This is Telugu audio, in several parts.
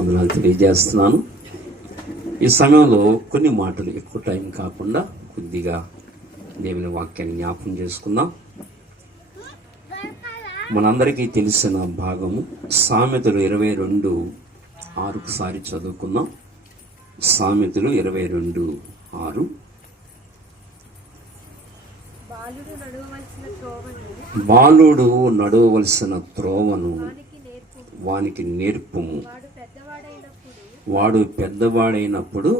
వందనాలు తెలియజేస్తున్నాను. ఈ సమయంలో కొన్ని మాటలు, ఎక్కువ టైం కాకుండా కొద్దిగా దేవుని వాక్యాన్ని జ్ఞాపకం చేసుకుందాం. మనందరికీ తెలిసిన భాగము సామెతలు 22:6 ఒకసారి చదువుకుందాం. సామెతలు 22:6. బాలుడు నడవవలసిన త్రోవను వానికి నేర్పుము, వాడు పెద్దవాడైనప్పుడు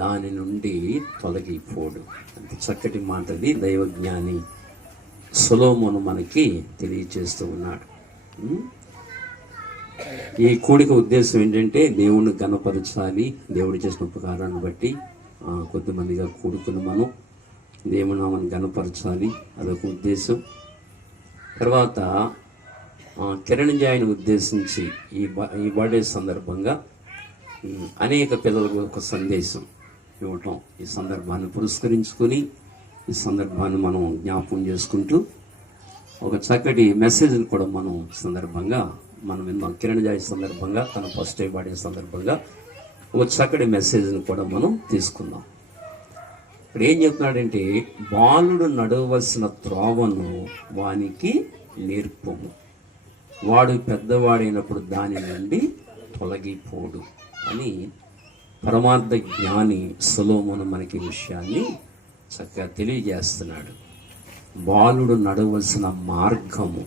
దాని నుండి తొలగిపోడు. అంత చక్కటి మాటది దైవజ్ఞాని సొలొమోను మనకి తెలియచేస్తూ ఉన్నాడు. ఈ కూడిక ఉద్దేశం ఏంటంటే దేవుణ్ణి గణపరచాలి. దేవుడు చేసిన ఉపకారాన్ని బట్టి కొద్దిమందిగా కూడుకుని మనం దేవుని నామని గణపరచాలి, అదొక ఉద్దేశం. తర్వాత కిరణ్ జాయిని ఉద్దేశించి ఈ బర్త్డే సందర్భంగా అనేక పిల్లలకు ఒక సందేశం ఇవ్వటం, ఈ సందర్భాన్ని పురస్కరించుకొని ఈ సందర్భాన్ని మనం జ్ఞాపకం చేసుకుంటూ ఒక చక్కటి మెసేజ్ని కూడా మనం సందర్భంగా మనం విన్నాం. కిరణ్ జాయి సందర్భంగా తన ఫస్ట్ డే బర్త్డే సందర్భంగా ఒక చక్కటి మెసేజ్ని కూడా మనం తీసుకుందాం. ఇక్కడ ఏం చెప్తున్నాడంటే, బాలుడు నడవలసిన త్రోవను వానికి నేర్పము, వాడు పెద్దవాడైనప్పుడు దాని నుండి తొలగిపోడు అని పరమార్థ జ్ఞాని సొలొమోను మనకి విషయాన్ని చక్కగా తెలియజేస్తున్నాడు. బాలుడు నడవలసిన మార్గము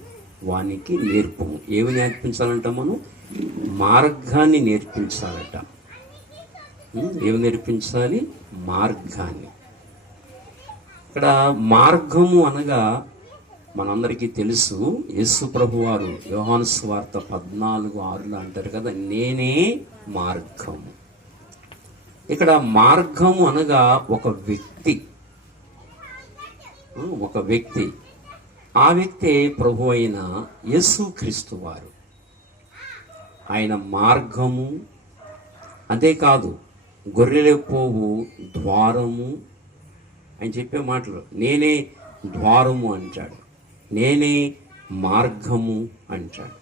వానికి నేర్పము. ఏమి నేర్పించాలంట? మనం మార్గాన్ని నేర్పించాలట. ఏమి నేర్పించాలి? మార్గాన్ని. ఇక్కడ మార్గము అనగా మనందరికీ తెలుసు, యేసు ప్రభు వారు యోహాను సువార్త 14:6 అంటారు కదా, నేనే మార్గము. ఇక్కడ మార్గము అనగా ఒక వ్యక్తి, ఆ వ్యక్తి ప్రభు అయిన యేసుక్రీస్తు వారు. ఆయన మార్గము, అంతేకాదు గొర్రెల పోవు ద్వారము. ఆయన చెప్పే మాటలు నేనే ద్వారము అంటాడు, నేనే మార్గము అంటాడు.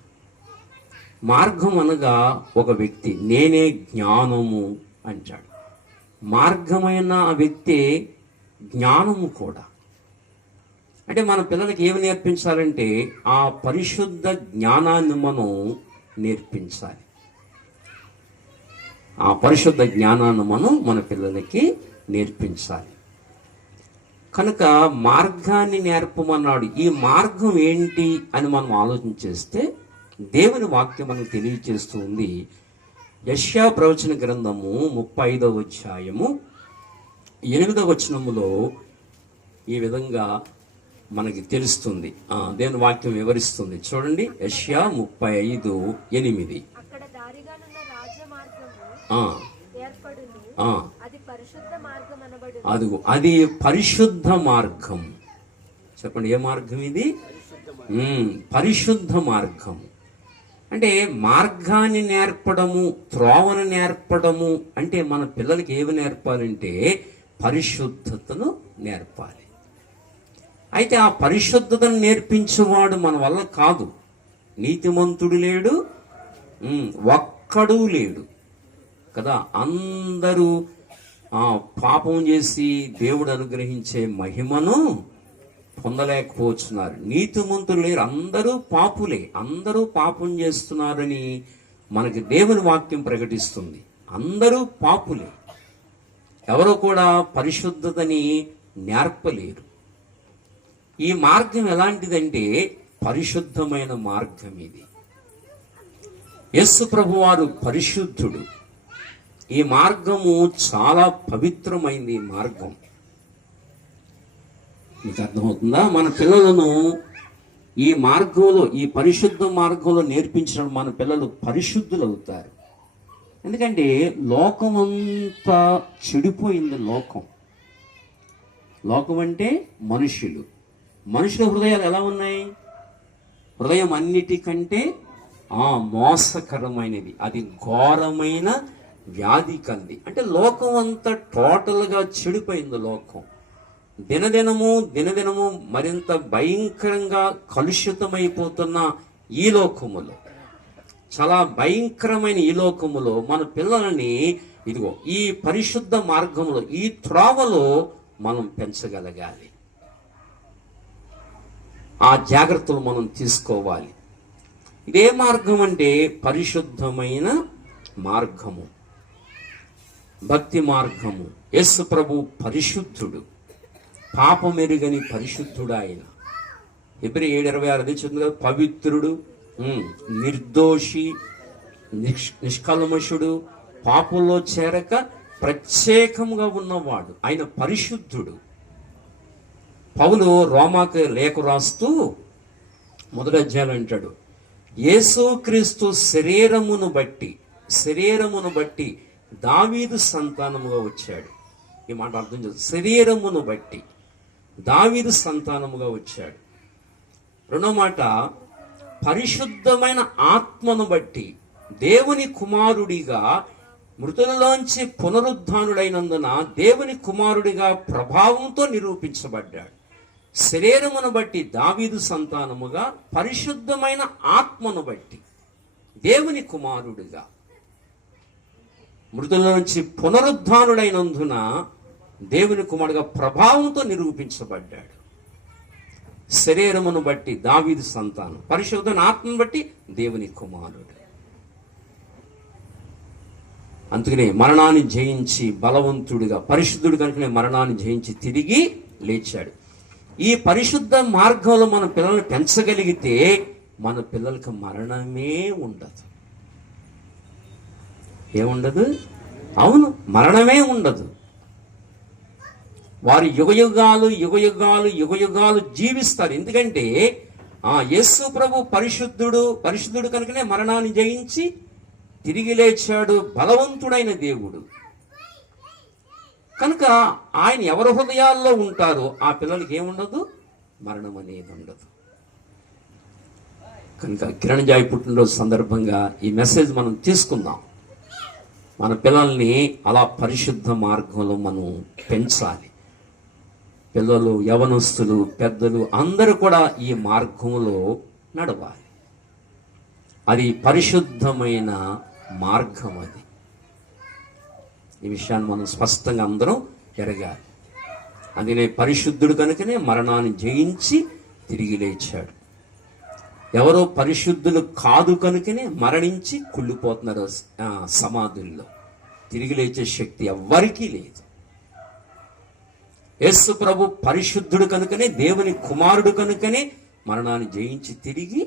మార్గం అనగా ఒక వ్యక్తి, నేనే జ్ఞానము అంటాడు. మార్గమైన ఆ వ్యక్తి జ్ఞానము కూడా. అంటే మన పిల్లలకి ఏమి నేర్పించాలంటే ఆ పరిశుద్ధ జ్ఞానాన్ని మనం నేర్పించాలి. ఆ పరిశుద్ధ జ్ఞానాన్ని మనం మన పిల్లలకి నేర్పించాలి. కనుక మార్గాన్ని నేర్పమన్నాడు. ఈ మార్గం ఏంటి అని మనం ఆలోచన చేస్తే దేవుని వాక్యం మనకు తెలియజేస్తూ ఉంది. యెషయా ప్రవచన గ్రంథము 35వ అధ్యాయము 8వ వచనములో ఈ విధంగా మనకి తెలుస్తుంది. దేవుని వాక్యం వివరిస్తుంది. చూడండి, యెషయా 35:8. అదిగో అది పరిశుద్ధ మార్గం. చెప్పండి, ఏ మార్గం ఇది? పరిశుద్ధ మార్గం. అంటే మార్గాన్ని నేర్పడము, త్రోవను నేర్పడము అంటే మన పిల్లలకి ఏమి నేర్పాలంటే పరిశుద్ధతను నేర్పాలి. అయితే ఆ పరిశుద్ధతను నేర్పించేవాడు మన వల్ల కాదు. నీతిమంతుడు లేడు, ఒక్కడూ లేడు కదా. అందరూ పాపం చేసి దేవుడు అనుగ్రహించే మహిమను పొందలేకపోతున్నారు. నీతిమంతులు లేరు, అందరూ పాపులే, అందరూ పాపం చేస్తున్నారని మనకి దేవుని వాక్యం ప్రకటిస్తుంది. అందరూ పాపులే, ఎవరు కూడా పరిశుద్ధతని నేర్పలేరు. ఈ మార్గం ఎలాంటిదంటే పరిశుద్ధమైన మార్గం ఇది. యేసు ప్రభువారు పరిశుద్ధుడు. ఈ మార్గము చాలా పవిత్రమైంది. ఈ మార్గం మీకు అర్థమవుతుందా? మన పిల్లలను ఈ మార్గంలో, ఈ పరిశుద్ధ మార్గంలో నేర్పించడం మన పిల్లలు పరిశుద్ధులు అవుతారు. ఎందుకంటే లోకమంతా చెడిపోయింది. లోకం అంటే మనుషుల హృదయాలు ఎలా ఉన్నాయి? హృదయం అన్నిటికంటే మోసకరమైనది, అది ఘోరమైన వ్యాధి కలిది. అంటే లోకం అంతా టోటల్గా చెడిపోయింది. లోకం దినదినము మరింత భయంకరంగా కలుషితమైపోతున్న ఈ లోకములో చాలా భయంకరమైన ఈ లోకములో మన పిల్లల్ని ఇదిగో ఈ పరిశుద్ధ మార్గంలో, ఈ త్రోవలో మనం పెంచగలగాలి. ఆ జాగ్రత్తలు మనం తీసుకోవాలి. ఇదే మార్గం అంటే పరిశుద్ధమైన మార్గము, భక్తి మార్గము. యేసు ప్రభు పరిశుద్ధుడు, పాపమెరుగని పరిశుద్ధుడు ఆయన. హెబ్రీ 7:26 అది చెప్తుంది కదా, పవిత్రుడు, నిర్దోషి, నిష్కల్మషుడు, పాపుల్లో చేరక ప్రత్యేకంగా ఉన్నవాడు, ఆయన పరిశుద్ధుడు. పౌలు రోమాకు లేఖ రాస్తూ 1వ అధ్యాయం అంటాడు, యేసుక్రీస్తు శరీరమును బట్టి దావీదు సంతానముగా వచ్చాడు. ఈ మాట అర్థం చేస్తుంది. శరీరమును బట్టి దావీదు సంతానముగా వచ్చాడు. రెండో మాట, పరిశుద్ధమైన ఆత్మను బట్టి దేవుని కుమారుడిగా, మృతులలోంచి పునరుద్ధానుడైనందున దేవుని కుమారుడిగా ప్రభావంతో నిరూపించబడ్డాడు. శరీరమును బట్టి దావీదు సంతానముగా, పరిశుద్ధమైన ఆత్మను బట్టి దేవుని కుమారుడిగా, మృతులలోంచి పునరుద్ధానుడైనందున దేవుని కుమారుడిగా ప్రభావంతో నిరూపించబడ్డాడు. శరీరమును బట్టి దావీదు సంతానం, పరిశుద్ధమైన ఆత్మను బట్టి దేవుని కుమారుడు. అందుకనే మరణాన్ని జయించి బలవంతుడిగా, పరిశుద్ధుడు కనుకనే మరణాన్ని జయించి తిరిగి లేచాడు. ఈ పరిశుద్ధ మార్గంలో మన పిల్లల్ని పెంచగలిగితే మన పిల్లలకు మరణమే ఉండదు. ఏముండదు? అవును, మరణమే ఉండదు. వారు యుగయుగాలు జీవిస్తారు. ఎందుకంటే యేసు ప్రభు పరిశుద్ధుడు కనుకనే మరణాన్ని జయించి తిరిగి లేచాడు. బలవంతుడైన దేవుడు కనుక ఆయన ఎవరి హృదయాల్లో ఉంటారో ఆ పిల్లలకి ఏముండదు? మరణం అనేది ఉండదు. కనుక కిరణ్ జాయ్ పుట్టినరోజు సందర్భంగా ఈ మెసేజ్ మనం తీసుకుందాం. మన పిల్లల్ని అలా పరిశుద్ధ మార్గంలో మనం పెంచాలి. పిల్లలు, యవనస్తులు, పెద్దలు అందరూ కూడా ఈ మార్గంలో నడవాలి. అది పరిశుద్ధమైన మార్గం. అది ఈ విషయాన్ని మనం స్పష్టంగా అందరం ఎరగాలి. అందుకనే పరిశుద్ధుడు కనుకనే మరణాన్ని జయించి తిరిగి లేచాడు. ఎవరో పరిశుద్ధులు కాదు కనుకనే మరణించి కుళ్ళిపోతున్నారు సమాధుల్లో. తిరిగి లేచే శక్తి ఎవ్వరికీ లేదు. యేసు ప్రభు పరిశుద్ధుడు కనుకనే, దేవుని కుమారుడు కనుకనే మరణాన్ని జయించి తిరిగి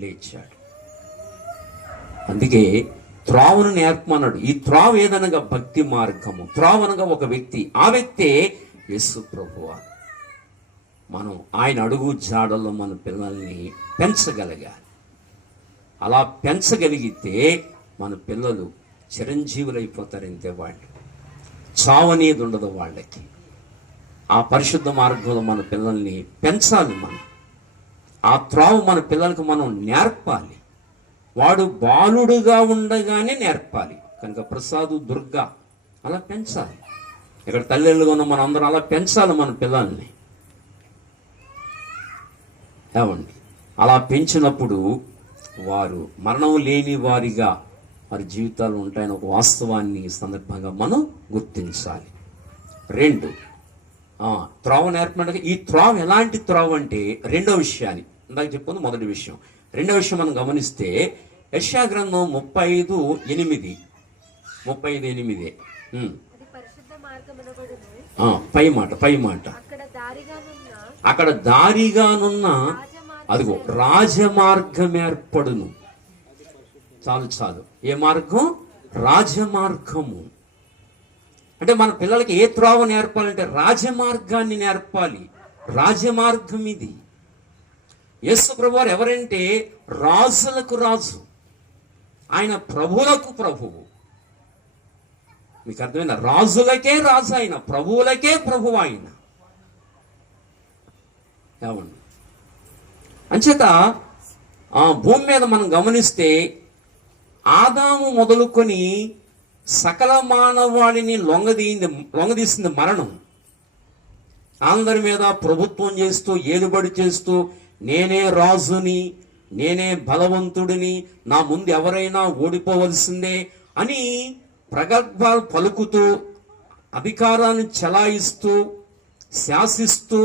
లేచాడు. అందుకే త్రోవను నేర్పమన్నాడు. ఈ త్రోవ ఏదనగా భక్తి మార్గము, త్రోవనగా ఒక వ్యక్తి, ఆ వ్యక్తే యేసు ప్రభువా. మనం ఆయన అడుగు జాడల్లో మన పిల్లల్ని పెంచగలగాలి. అలా పెంచగలిగితే మన పిల్లలు చిరంజీవులైపోతారు. అంతే, వాళ్ళు చావు అనేది ఉండదు వాళ్ళకి. ఆ పరిశుద్ధ మార్గంలో మన పిల్లల్ని పెంచాలి. మనం ఆ త్రోవ మన పిల్లలకు మనం నేర్పాలి. వాడు బాలుడుగా ఉండగానే నేర్పాలి. కనుక ప్రసాదు, దుర్గా అలా పెంచాలి. ఇక్కడ తల్లిదండ్రులుగా ఉన్న మనం అందరం అలా పెంచాలి మన పిల్లల్ని. ఏమండి, అలా పెంచినప్పుడు వారు మరణం లేని వారిగా వారి జీవితాలు ఉంటాయని ఒక వాస్తవాన్ని సందర్భంగా మనం గుర్తించాలి. 2, త్రోవ నేర్పమంటే ఈ త్రోవ ఎలాంటి త్రోవ అంటే, రెండో విషయాన్ని ఇందాక చెప్పుకుంది. మొదటి విషయం, రెండో విషయం మనం గమనిస్తే యెషయా గ్రంథం 35:8 పై మాట అక్కడ దారిగానున్న అదిగో రాజమార్గం ఏర్పడును. చాలు. ఏ మార్గం? రాజమార్గము. అంటే మన పిల్లలకి ఏ త్రోవ నేర్పాలంటే రాజమార్గాన్ని నేర్పాలి. రాజమార్గం ఇది. యేసు ప్రభువారు ఎవరంటే రాజులకు రాజు, ఆయన ప్రభువులకు ప్రభువు. మీకు అర్థమైందా? రాజులకే రాజు ఆయన, ప్రభువులకే ప్రభువు ఆయన. ఏమండి, అంచేత భూమి మీద మనం గమనిస్తే ఆదాము మొదలుకొని సకల మానవాళిని లొంగదీసింది మరణం. అందరి మీద ప్రభుత్వం చేస్తూ, ఏలుబడి చేస్తూ, నేనే రాజుని, నేనే బలవంతుడిని, నా ముందు ఎవరైనా ఓడిపోవలసిందే అని ప్రగల్భాలు పలుకుతూ, అధికారాన్ని చెలాయిస్తూ, శాసిస్తూ,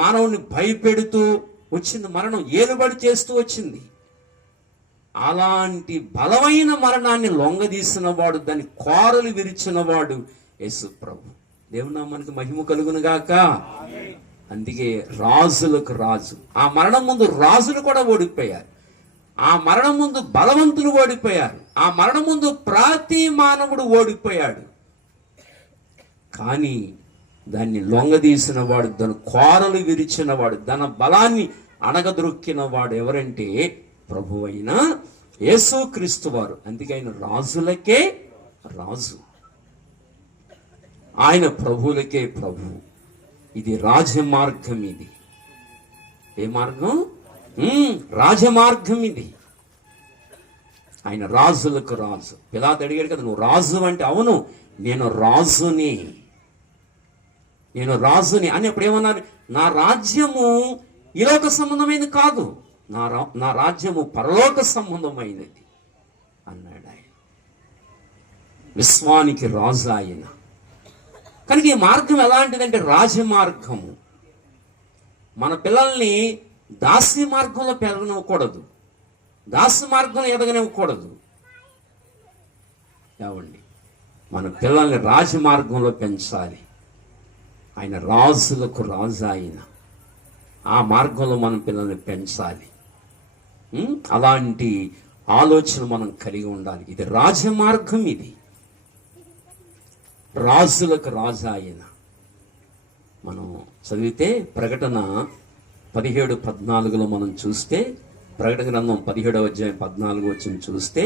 మానవుని భయపెడుతూ వచ్చింది మరణం. ఏలుబడి చేస్తూ వచ్చింది. అలాంటి బలమైన మరణాన్ని లొంగదీసిన వాడు, దాన్ని కోరలు విరిచిన వాడు యేసు ప్రభు. దేవుని నామానికి మహిమ కలుగును గాక. అందుకే రాజులకు రాజు. ఆ మరణం ముందు రాజులు కూడా ఓడిపోయారు. ఆ మరణం ముందు బలవంతులు ఓడిపోయారు. ఆ మరణం ముందు ప్రతి మానవుడు ఓడిపోయాడు. కానీ దాన్ని లొంగదీసిన వాడు, దాని కోరలు విరిచిన వాడు, దాని బలాన్ని అణగదొక్కిన వాడు ఎవరంటే ప్రభు అయిన యేసుక్రీస్తు వారు. అందుకే ఆయన రాజులకే రాజు, ఆయన ప్రభువులకే ప్రభు. ఇది రాజమార్గం. ఇది ఏ మార్గం? రాజమార్గం ఇది. ఆయన రాజులకు రాజు. పిలాతు అడిగాడు కదా, నువ్వు రాజు అంటే, అవును నేను రాజుని, నేను రాజుని అని. అప్పుడు ఏమన్నారు? నా రాజ్యము ఈలోక సంబంధమైనది కాదు, నా రాజ్యము పరలోక సంబంధమైనది అన్నాడు ఆయన. విశ్వానికి రాజు ఆయన. కనుక ఈ మార్గం ఎలాంటిదంటే రాజమార్గము. మన పిల్లల్ని దాస్య మార్గంలో పెరగనివ్వకూడదు, దాస్య మార్గంలో ఎదగనివ్వకూడదు. ఏమండి, మన పిల్లల్ని రాజమార్గంలో పెంచాలి. ఆయన రాజులకు రాజు ఆయన. ఆ మార్గంలో మన పిల్లల్ని పెంచాలి. అలాంటి ఆలోచన మనం కలిగి ఉండాలి. ఇది రాజమార్గం. ఇది రాజులకు రాజు ఆయన. మనం చదివితే ప్రకటన 17:14 మనం చూస్తే, ప్రకటన గ్రంథం 17వ అధ్యాయం 14 వచ్చిన చూస్తే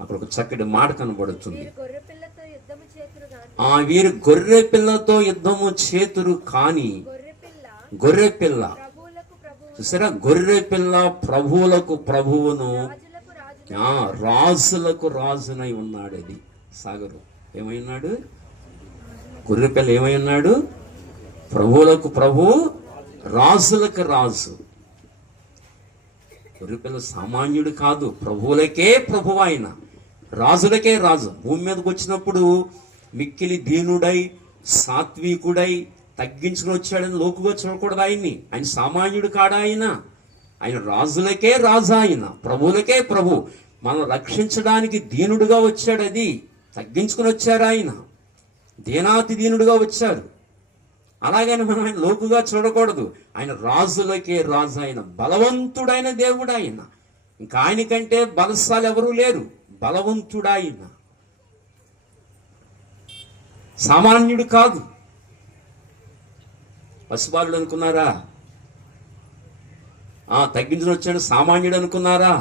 అక్కడ ఒక చక్కటి మాట కనబడుతుంది. వీరు గొర్రె పిల్లతో యుద్ధము చేతురు కాని, గొర్రె పిల్ల చూసారా, గొర్రె పిల్ల ప్రభువులకు ప్రభువును, రాజులకు రాజునై ఉన్నాడు. అది సాగరు ఏమై ఉన్నాడు? గొర్రె పిల్ల ఏమై ఉన్నాడు? ప్రభువులకు ప్రభు, రాజులకు రాజు. గొర్రె పిల్ల సామాన్యుడు కాదు, ప్రభువులకే ప్రభు ఆయన, రాజులకే రాజు. భూమి మీదకి వచ్చినప్పుడు మిక్కిలి దీనుడై, సాత్వికుడై, తగ్గించుకుని వచ్చాడని లోకుగా చూడకూడదు ఆయన్ని. ఆయన సామాన్యుడు కాడా ఆయన. ఆయన రాజులకే రాజు, ఆయన ప్రభువులకే ప్రభు. మనం రక్షించడానికి దీనుడుగా వచ్చాడు. అది తగ్గించుకుని వచ్చారు ఆయన, దీనాతి దీనుడుగా వచ్చారు. అలాగని మనం ఆయన లోకుగా చూడకూడదు. ఆయన రాజులకే రాజు, ఆయన బలవంతుడైన దేవుడు ఆయన. ఇంకా ఆయనకంటే బలశాలు ఎవరూ లేరు. బలవంతుడాయన, సామాన్యుడు కాదు. పసిబాలుడు అనుకున్నారా? తగ్గించుకుని వచ్చాడు సామాన్యుడు అనుకున్నారా?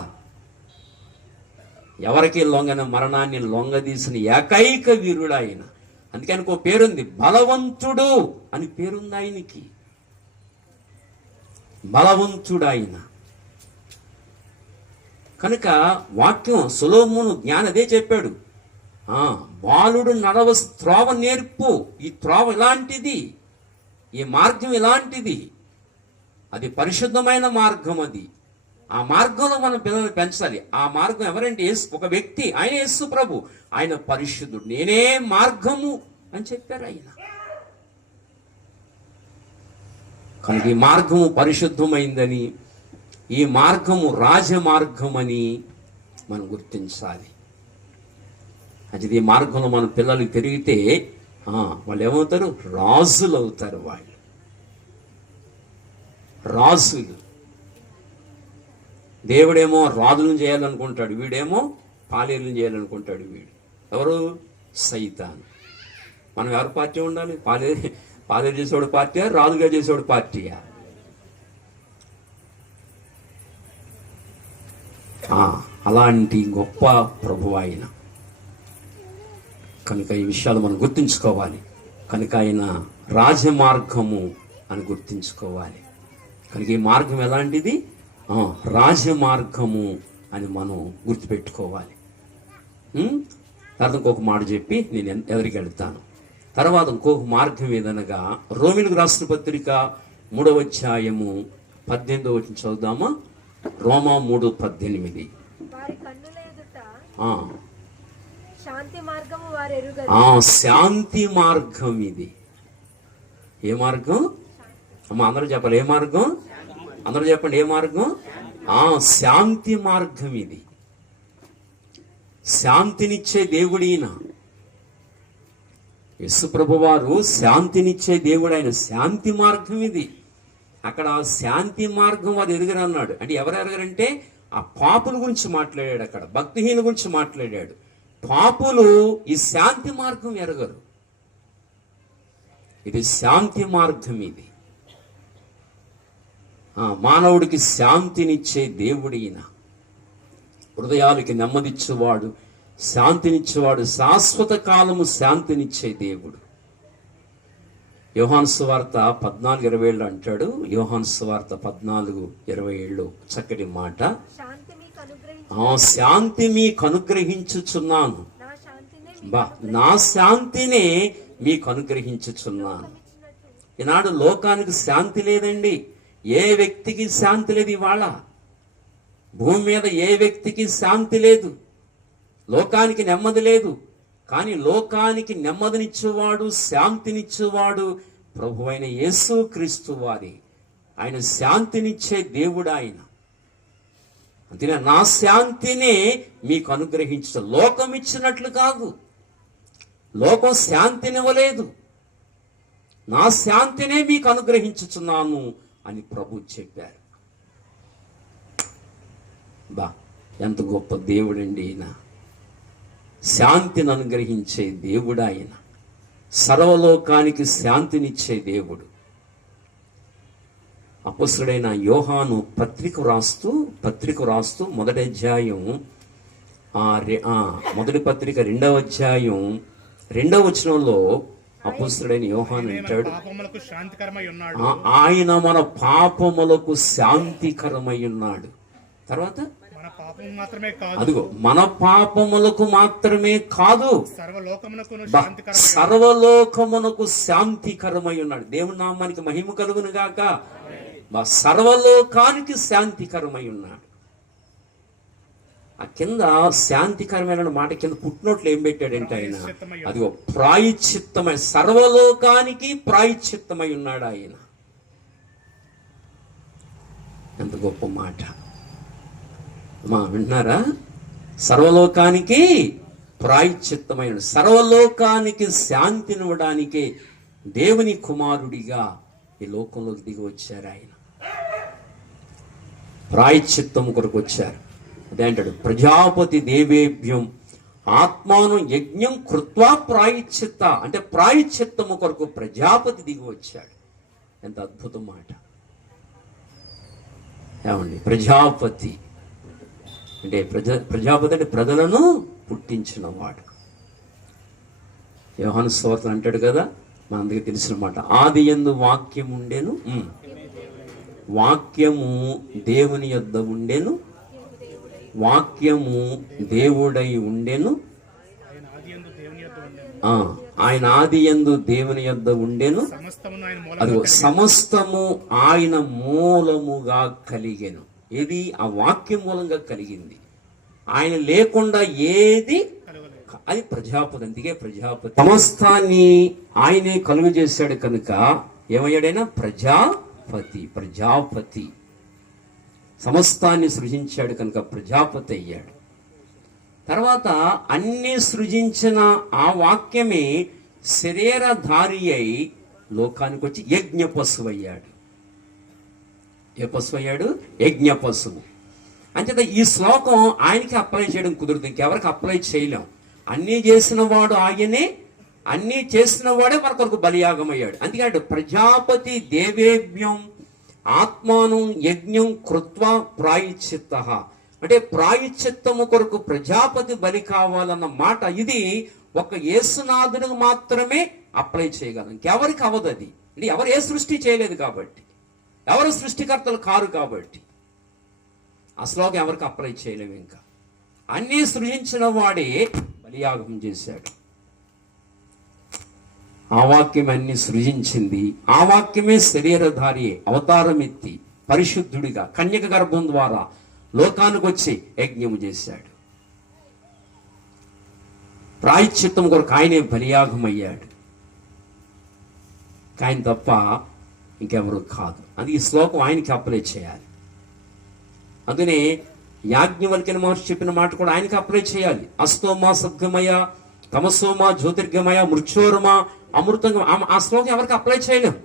ఎవరికి లొంగన మరణాన్ని లొంగదీసిన ఏకైక వీరుడు ఆయన. అందుకే ఆయనకు పేరుంది, బలవంతుడు అని పేరుంది ఆయనకి. బలవంతుడు ఆయన. కనుక వాక్యం సొలొమోను జ్ఞాని అదే చెప్పాడు. బాలుడు నడవ త్రోవ నేర్పు. ఈ త్రోవ ఇలాంటిది, ఈ మార్గం ఇలాంటిది, అది పరిశుద్ధమైన మార్గం. అది ఆ మార్గంలో మనం పిల్లల్ని పెంచాలి. ఆ మార్గం ఎవరంటే ఒక వ్యక్తి, ఆయన యేసు ప్రభు. ఆయన పరిశుద్ధుడు. నేనే మార్గము అని చెప్పారు ఆయన. కనుక ఈ మార్గము పరిశుద్ధమైందని, ఈ మార్గము రాజమార్గం అని మనం గుర్తించాలి. అది ఈ మార్గంలో మన పిల్లలు పెరిగితే వాళ్ళు ఏమవుతారు? రాజులు అవుతారు. వాళ్ళు రాజులు. దేవుడేమో రాజులను చేయాలనుకుంటాడు, వీడేమో పాలేరులను చేయాలనుకుంటాడు. వీడు ఎవరు? సైతాను. మనం ఎవరి పార్టీ ఉండాలి? పాలేరు చేసేవాడు పార్టీయా, రాజుగా చేసేవాడు పార్టీయా? అలాంటి గొప్ప ప్రభు ఆయన. కనుక ఈ విషయాలు మనం గుర్తుంచుకోవాలి. కనుక ఆయన రాజమార్గము అని గుర్తుంచుకోవాలి. కనుక ఈ మార్గం ఎలాంటిది? రాజమార్గము అని మనం గుర్తుపెట్టుకోవాలి. తర్వాత ఇంకొక మాట చెప్పి నేను ఎదురికి వెళ్తాను. తర్వాత ఇంకొక మార్గం ఏదనగా, రోమిలకు రాసిన పత్రిక 3వ అధ్యాయము 18వ వచనం చదువుదామా? రోమా 3:18. వారి కన్నుల ఎదుట ఆ, శాంతి మార్గము వారు ఎరుగరు. శాంతి మార్గం ఇది. ఏ మార్గం అమ్మ? అందరూ చెప్పాలి, ఏ మార్గం? అందరూ చెప్పండి, ఏ మార్గం? శాంతి మార్గం ఇది. శాంతినిచ్చే దేవుడు ఈయన. యేసు ప్రభువారు శాంతినిచ్చే దేవుడు ఆయన. శాంతి మార్గం ఇది. అక్కడ శాంతి మార్గం వారు ఎరుగరు అన్నాడు. అంటే ఎవరు ఎరగరంటే ఆ పాపుల గురించి మాట్లాడాడు. అక్కడ భక్తిహీనుల గురించి మాట్లాడాడు. పాపులు ఈ శాంతి మార్గం ఎరగరు. ఇది శాంతి మార్గం ఇది. మానవుడికి శాంతినిచ్చే దేవుడు ఈయన. హృదయాలకి నెమ్మదిచ్చేవాడు, శాంతినిచ్చేవాడు, శాశ్వత కాలము శాంతినిచ్చే దేవుడు. యోహాను సువార్త 14:27 అంటాడు. యోహాను సువార్త 14:27 చక్కటి మాట. శాంతి మీకు అనుగ్రహించుచున్నాను, నా శాంతినే మీకు అనుగ్రహించుచున్నాను. ఈనాడు లోకానికి శాంతి లేదండి. ఏ వ్యక్తికి శాంతి లేదు. ఇవాళ భూమి మీద ఏ వ్యక్తికి శాంతి లేదు. లోకానికి నెమ్మది లేదు. కానీ లోకానికి నెమ్మదినిచ్చేవాడు, శాంతినిచ్చేవాడు ప్రభువైన యేసు క్రీస్తు వారి. ఆయన శాంతినిచ్చే దేవుడు ఆయన. అంతేనా? నా శాంతినే మీకు అనుగ్రహించు. లోకం ఇచ్చినట్లు కాదు. లోకం శాంతినివ్వలేదు. నా శాంతినే మీకు అనుగ్రహించుచున్నాను అని ప్రభు చెప్పారు. ఎంత గొప్ప దేవుడండి ఈయన. శాంతిని అనుగ్రహించే దేవుడు ఆయన. సర్వలోకానికి శాంతినిచ్చే దేవుడు. అపొస్తలుడైన యోహాను పత్రిక రాస్తూ మొదటి అధ్యాయం, మొదటి పత్రిక 2వ అధ్యాయం 2వ వచనంలో అపొస్తలుడైన యోహాను అంటాడు, ఆయన మన పాపములకు శాంతికరమై ఉన్నాడు. తర్వాత అదిగో మన పాపములకు మాత్రమే కాదు, సర్వలోకమునకు శాంతికరమై ఉన్నాడు. దేవుని నామానికి మహిమ కలుగును గాక. సర్వలోకానికి శాంతికరమై ఉన్నాడు. ఆ కింద శాంతికరమైన మాట కింద పుట్టినోట్లు ఏం పెట్టాడంటే ఆయన, అదిగో ప్రాయశ్చిత్తమై, సర్వలోకానికి ప్రాయశ్చిత్తమై ఉన్నాడు ఆయన. ఎంత గొప్ప మాట వింటున్నారా? సర్వలోకానికి ప్రాయశ్చిత్తమైన, సర్వలోకానికి శాంతినివ్వడానికే దేవుని కుమారుడిగా ఈ లోకంలోకి దిగి వచ్చారు ఆయన. ప్రాయశ్చిత్తం కొరకు వచ్చారు. అదే అంటాడు, ప్రజాపతి దేవేభ్యం ఆత్మాను యజ్ఞం కృత్వా ప్రాయశ్చిత్త. అంటే ప్రాయశ్చిత్తము కొరకు ప్రజాపతి దిగి వచ్చాడు. ఎంత అద్భుతం మాట ఏమండి. ప్రజాపతి అంటే ప్రజాపతి అంటే ప్రజలను పుట్టించిన వాడు. యోహాను సువార్త అంటాడు కదా, మనందరికీ తెలిసిన మాట, ఆది యందు వాక్యం ఉండెను, వాక్యము దేవుని యొద్ద ఉండెను, వాక్యము దేవుడై ఉండెను, ఆయన ఆది యందు దేవుని యొద్ద ఉండెను, అది సమస్తము ఆయన మూలముగా కలిగెను. ఏది? ఆ వాక్యం మూలంగా కలిగింది. ఆయన లేకుండా ఏది, అది ప్రజాపతి. అందుకే ప్రజాపతి సమస్తాన్ని ఆయనే కలుగు చేశాడు కనుక ఏమయ్యాడైనా? ప్రజాపతి. సమస్తాన్ని సృజించాడు కనుక ప్రజాపతి అయ్యాడు. తర్వాత అన్ని సృజించిన ఆ వాక్యమే శరీరధారి అయి లోకానికి వచ్చి యజ్ఞ పశువు అయ్యాడు. ఏ పశువు అయ్యాడు? యజ్ఞ పశువు. అంచేత ఈ శ్లోకం ఆయనకి అప్లై చేయడం కుదరదు, ఇంకెవరికి అప్లై చేయలేం. అన్నీ చేసిన వాడు ఆయనే, అన్నీ చేసిన వాడే మన కొరకు బలియాగం అయ్యాడు. అందుకే ప్రజాపతి దేవేభ్యం ఆత్మానం యజ్ఞం కృత్వా ప్రాయశ్చిత్త. అంటే ప్రాయశ్చిత్తము కొరకు ప్రజాపతి బలి కావాలన్న మాట ఇది ఒక యేసునాథునికి మాత్రమే అప్లై చేయగలం, ఇంకెవరికి అవ్వదు. అది అంటే ఎవరు ఏ సృష్టి చేయలేదు కాబట్టి, ఎవరు సృష్టికర్తలు కారు కాబట్టి ఆ శ్లోకం ఎవరికి అప్లై చేయలేము. ఇంకా అన్నీ సృజించిన వాడే బలియాగం చేశాడు. ఆ వాక్యం అన్ని సృజించింది. ఆ వాక్యమే శరీరధారి అవతారం ఎత్తి పరిశుద్ధుడిగా కన్యక గర్భం ద్వారా లోకానికి వచ్చి యజ్ఞము చేశాడు. ప్రాయశ్చిత్తం కొరకు ఆయనే బలియాగం అయ్యాడు. ఆయన తప్ప ఇంకెవరు కాదు. అది ఈ శ్లోకం ఆయనకి అప్లై చేయాలి. అందుకనే యాజ్ఞవల్క్య మహర్షి చెప్పిన మాట కూడా ఆయనకి అప్లై చేయాలి. అస్తోమా సద్గమయ, తమసోమా జ్యోతిర్గమయ, మృత్యోర్మా అమృతంగా. ఆ శ్లోకం ఎవరికి అప్లై చేయలేం,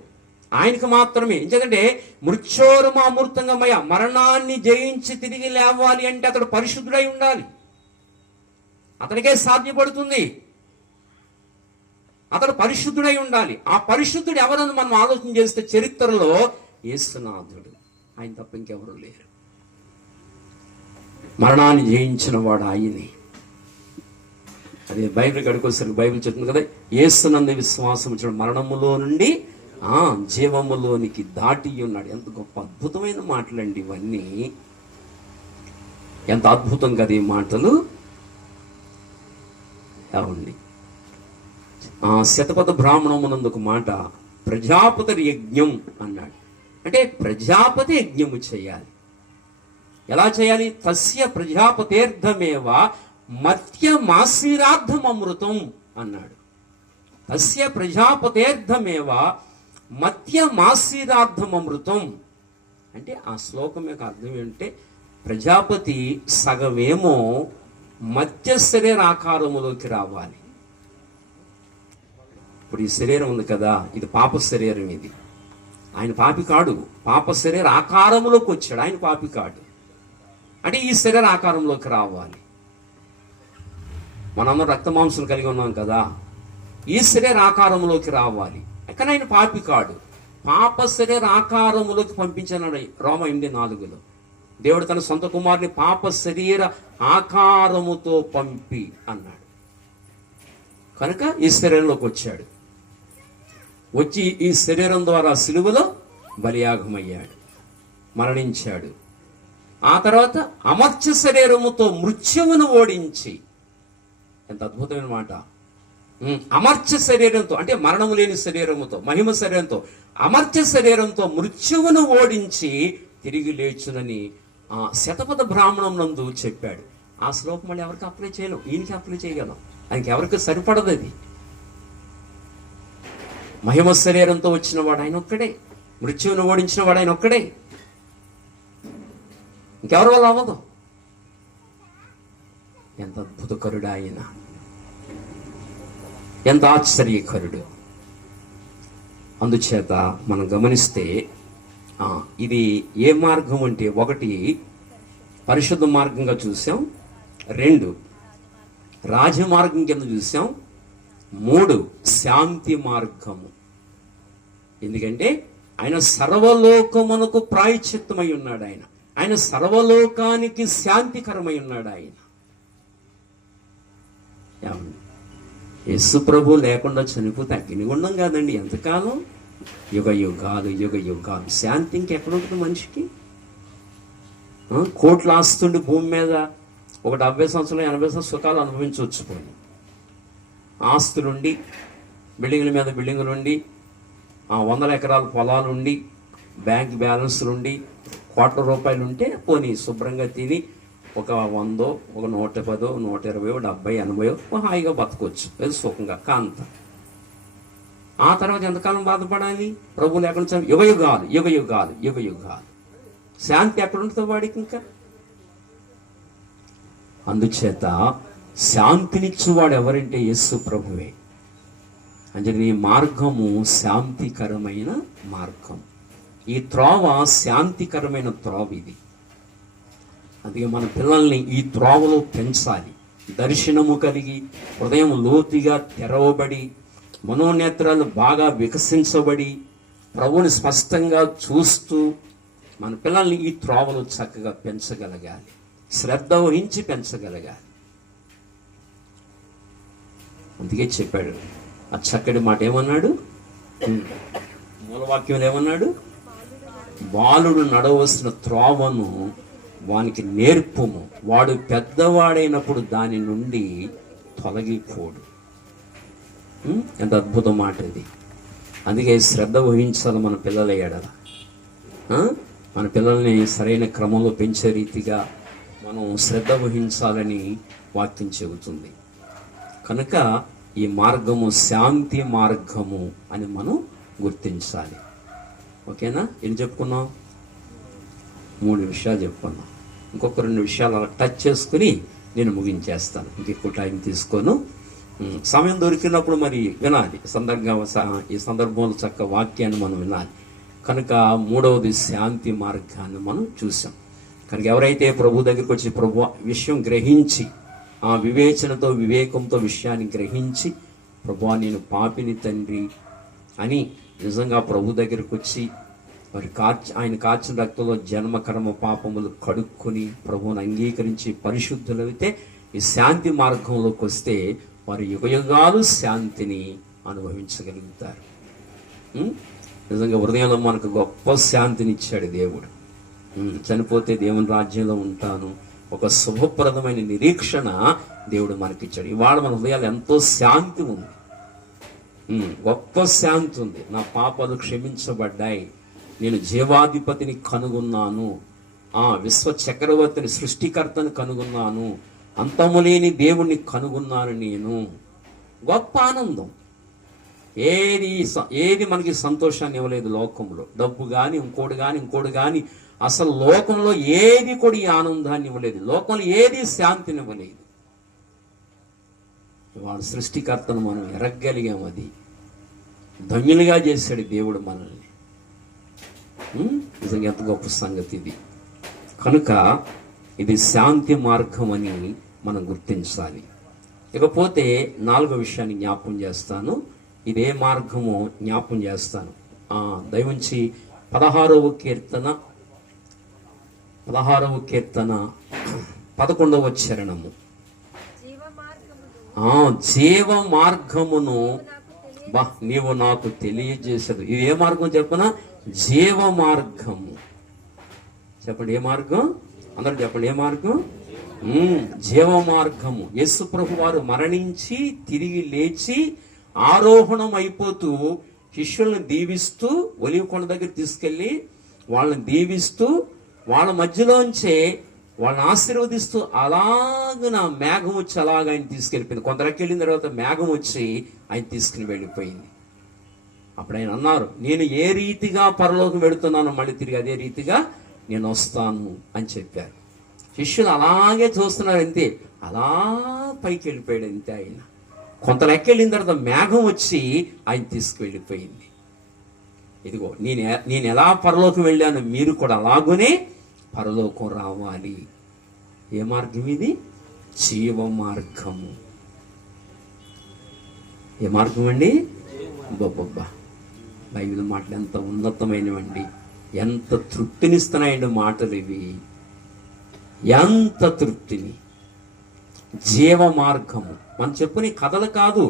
ఆయనకి మాత్రమే. ఎందుకంటే మృత్యోర్మా అమృతంగమయ, మరణాన్ని జయించి తిరిగి లేవాలి అంటే అతడు పరిశుద్ధుడై ఉండాలి. అతనికే సాధ్యపడుతుంది. అతడు పరిశుద్ధుడై ఉండాలి. ఆ పరిశుద్ధుడు ఎవరని మనం ఆలోచన చేస్తే చరిత్రలో యేసునాథుడు, ఆయన తప్ప ఇంకెవరు లేరు. మరణాన్ని జయించిన వాడు ఆయనే. అదే బైబిల్ కడుకోసరికి బైబిల్ చెప్తుంది కదా, యేసునందు విశ్వాసం ఉంచడం మరణములో నుండి జీవములోనికి దాటి ఉన్నాడు. ఎంత గొప్ప అద్భుతమైన మాటలండి ఇవన్నీ. ఎంత అద్భుతం కదా ఈ మాటలు. అవునండి, శతపథ బ్రాహ్మణమునందు ఒక మాట, ప్రజాపతి యజ్ఞం అన్నాడు. అంటే ప్రజాపతి యజ్ఞము చేయాలి. ఎలా చేయాలి? తస్య ప్రజాపతేర్ధమేవ మత్యమాసీరార్థం అమృతం అన్నాడు. తస్య ప్రజాపతేర్ధమేవ మత్యమాసీరార్థం అమృతం అంటే ఆ శ్లోకం యొక్క అర్థం ఏంటంటే, ప్రజాపతి సగమేమో మత్య శరీరాకారములోకి రావాలి. ఇప్పుడు ఈ శరీరం ఉంది కదా, ఇది పాప శరీరం. ఇది ఆయన పాపి కాడు. పాప శరీర ఆకారంలోకి వచ్చాడు, ఆయన పాపి కాడు. అంటే ఈ శరీర ఆకారంలోకి రావాలి. మనందరం రక్త మాంసం కలిగి ఉన్నాం కదా, ఈ శరీర ఆకారంలోకి రావాలి. కానీ ఆయన పాపి కాడు. పాప శరీర ఆకారంలోకి పంపించాడు రోమ 8:4. దేవుడు తన సొంత కుమారుని పాప శరీర ఆకారముతో పంపి అన్నాడు. కనుక ఈ శరీరంలోకి వచ్చాడు. వచ్చి ఈ శరీరం ద్వారా సిలువలో బలియాగమయ్యాడు, మరణించాడు. ఆ తర్వాత అమర్త్య శరీరముతో మృత్యువును ఓడించి, ఎంత అద్భుతమైన మాట. అమర్త్య శరీరంతో అంటే మరణము లేని శరీరముతో, మహిమ శరీరంతో, అమర్త్య శరీరంతో మృత్యువును ఓడించి తిరిగి లేచునని శతపథ బ్రాహ్మణం నందు చెప్పాడు. ఆ శ్లోకం మళ్ళీ ఎవరికి అప్లై చేయలేం, ఈయనకి అప్లై చేయగలం. ఆయనకి ఎవరికి సరిపడదు అది. మహిమ శరీరంతో వచ్చిన వాడు ఆయన ఒక్కడే, మృత్యువును ఓడించిన వాడు ఆయన ఒక్కడే, ఇంకెవరి వల్ల అవ్వదు. ఎంత అద్భుతకరుడు ఆయన, ఎంత ఆశ్చర్యకరుడు. అందుచేత మనం గమనిస్తే ఇది ఏ మార్గం అంటే, 1 పరిశుద్ధ మార్గంగా చూసాం, 2 రాజమార్గం కింద చూసాం, 3 శాంతి మార్గము. ఎందుకంటే ఆయన సర్వలోకమునకు ప్రాయశ్చిత్తమై ఉన్నాడు. ఆయన సర్వలోకానికి శాంతికరమై ఉన్నాడు. ఆయన యేసు ప్రభు లేకుండా చనిపోతే అగ్నిగుండం కాదండి, ఎంతకాలం? యుగ యుగాలు శాంతి ఇంకెక్కడ ఉంటుంది మనిషికి? కోట్ల ఆస్తుండి భూమి మీద ఒక 70 సంవత్సరాలు 80 సంవత్సరాలు సుఖాలు అనుభవించవచ్చు. పోయి ఆస్తులుండి, బిల్డింగుల మీద బిల్డింగులుండి, 100 ఎకరాల పొలాలుండి, బ్యాంక్ బ్యాలెన్స్లుండి, కోట్ల రూపాయలు ఉంటే పోనీ శుభ్రంగా తిని ఒక 100, ఒక 110, 120, 70, 80 హాయిగా బతకొచ్చు, అది సుఖంగా కాంత. ఆ తర్వాత ఎంతకాలం బాధపడాలి? ప్రభు లేకుండా యుగ యుగాలు శాంతి ఎక్కడ ఉంటుందో వాడికి ఇంకా. అందుచేత శాంతినిచ్చువాడు ఎవరంటే యేసు ప్రభువే. అంటే ఈ మార్గము శాంతికరమైన మార్గం. ఈ త్రోవ శాంతికరమైన త్రోవ ఇది. అందుకే మన పిల్లల్ని ఈ త్రోవలో పెంచాలి. దర్శనము కలిగి, హృదయం లోతుగా తెరవబడి, మనోనేత్రాలు బాగా వికసించబడి, ప్రభువుని స్పష్టంగా చూస్తూ మన పిల్లల్ని ఈ త్రోవలో చక్కగా పెంచగలగాలి, శ్రద్ధ వహించి పెంచగలగాలి. అందుకే చెప్పాడు ఆ చక్కటి మాట. ఏమన్నాడు? మూలవాక్యం ఏమన్నాడు? బాలుడు నడవలసిన త్రోవను వానికి నేర్పుము, వాడు పెద్దవాడైనప్పుడు దాని నుండి తొలగిపోడు. ఎంత అద్భుతం మాట ఇది. అందుకే శ్రద్ధ వహించాలి మన పిల్లల ఎడల. మన పిల్లల్ని సరైన క్రమంలో పెంచే రీతిగా మనం శ్రద్ధ వహించాలని వాక్యం చెబుతుంది. కనుక ఈ మార్గము శాంతి మార్గము అని మనం గుర్తించాలి. ఓకేనా? ఏం చెప్పుకున్నాం? 3 విషయాలు చెప్పుకున్నాం. ఇంకొక 2 విషయాలు అలా టచ్ చేసుకుని నేను ముగించేస్తాను. ఇంకెక్కువ టైం తీసుకోను. సమయం దొరికినప్పుడు మరి వినాలి. ఈ సందర్భంలో చక్క వాక్యాన్ని మనం వినాలి. కనుక 3వది శాంతి మార్గాన్ని మనం చూసాం. కనుక ఎవరైతే ప్రభు దగ్గరికి వచ్చి ప్రభు విషయం గ్రహించి ఆ వివేచనతో వివేకంతో విషయాన్ని గ్రహించి ప్రభువా నేను పాపిని తండ్రి అని నిజంగా ప్రభు దగ్గరికి వచ్చి మరి ఆయన కార్చిన రక్తంలో జన్మ కర్మ పాపములు కడుక్కొని ప్రభువుని అంగీకరించి పరిశుద్ధులైతే ఈ శాంతి మార్గంలోకి వస్తే వారు యుగయుగాలు శాంతిని అనుభవించగలుగుతారు. నిజంగా హృదయంలో మనకు గొప్ప శాంతిని ఇచ్చాడు దేవుడు. చనిపోతే దేవుని రాజ్యంలో ఉంటాను, ఒక శుభప్రదమైన నిరీక్షణ దేవుడు మనకిచ్చాడు. ఇవాళ మన హృదయాలు ఎంతో శాంతి ఉంది, గొప్ప శాంతి ఉంది. నా పాపాలు క్షమించబడ్డాయి, నేను జీవాధిపతిని కనుగొన్నాను, విశ్వ చక్రవర్తిని సృష్టికర్తని కనుగొన్నాను, అంతములేని దేవుణ్ణి కనుగొన్నాను. నేను గొప్ప ఆనందం. ఏది మనకి సంతోషాన్ని ఇవ్వలేదు లోకంలో. డబ్బు కానీ ఇంకోటి కానీ అసలు లోకంలో ఏది కూడా ఈ ఆనందాన్ని ఇవ్వలేదు. లోకంలో ఏది శాంతిని ఇవ్వలేదు. ఇవాళ సృష్టికర్తను మనం ఎరగగలిగాం. అది ధన్యులుగా చేశాడు దేవుడు మనల్ని. నిజంగా ఎంత గొప్ప సంగతి ఇది. కనుక ఇది శాంతి మార్గం అని మనం గుర్తించాలి. ఇకపోతే 4వ విషయాన్ని జ్ఞాపం చేస్తాను. ఇదే మార్గము జ్ఞాపం చేస్తాను. దయవుంచి 16వ కీర్తన 11వ చరణము. జీవ మార్గమును నీవు నాకు తెలియజేసేది. ఇది ఏ మార్గం చెప్పనా? జీవ మార్గము. చెప్పండి ఏ మార్గం? అందరూ చెప్పండి ఏ మార్గం? జీవ మార్గము. యేసు ప్రభు వారు మరణించి తిరిగి లేచి ఆరోహణం అయిపోతూ శిష్యులను దీవిస్తూ ఒలీవ కొండ దగ్గర తీసుకెళ్లి వాళ్ళని దీవిస్తూ వాళ్ళ మధ్యలోంచే వాళ్ళని ఆశీర్వదిస్తూ అలాగన మేఘం వచ్చి అలాగ ఆయన తీసుకెళ్ళిపోయింది. కొందరికి వెళ్ళిన తర్వాత మేఘం వచ్చి ఆయన తీసుకుని వెళ్ళిపోయింది. అప్పుడు ఆయన అన్నారు, నేను ఏ రీతిగా పరలోకం వెళుతున్నానో మళ్ళీ తిరిగి అదే రీతిగా నేను వస్తాను అని చెప్పారు. శిష్యులు అలాగే చూస్తున్నారు, అంతే. అలా పైకి వెళ్ళిపోయాడు అంతే ఆయన. కొంత లెక్క వెళ్ళిన తర్వాత మేఘం వచ్చి ఆయన తీసుకువెళ్ళిపోయింది. ఇదిగో నేను ఎలా పరలోకం వెళ్ళాను, మీరు కూడా అలాగనే పరలోకం రావాలి. ఏ మార్గం ఇది? జీవ మార్గము. ఏ మార్గం అండి? బాబ్బా, బైబిల్ మాటలు ఎంత ఉన్నతమైనవండి, ఎంత తృప్తినిస్తున్నాయండి మాటలు ఇవి. ఎంత తృప్తిని. జీవ మార్గము. మనం చెప్పుని కథలు కాదు,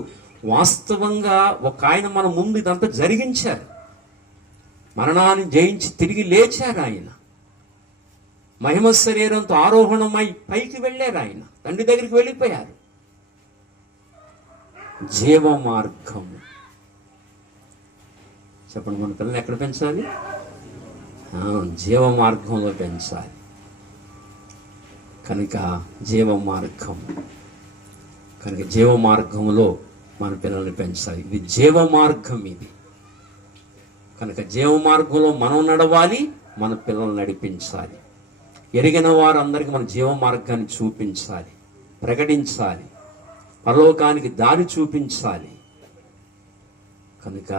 వాస్తవంగా ఒక ఆయన మన ముందు ఇదంతా జరిగించారు. మరణాన్ని జయించి తిరిగి లేచారు ఆయన. మహిమ శరీరంతో ఆరోహణమై పైకి వెళ్ళారు ఆయన. తండ్రి దగ్గరికి వెళ్ళిపోయారు. జీవ మార్గము. చెప్పండి, మన పిల్లల్ని ఎక్కడ పెంచాలి? జీవ మార్గంలో పెంచాలి. కనుక జీవ మార్గం. కనుక జీవ మార్గంలో మన పిల్లల్ని పెంచాలి. ఇది జీవ మార్గం ఇది. కనుక జీవ మార్గంలో మనం నడవాలి, మన పిల్లల్ని నడిపించాలి. ఎరిగిన వారందరికీ మన జీవ మార్గాన్ని చూపించాలి, ప్రకటించాలి, పరలోకానికి దారి చూపించాలి. కనుక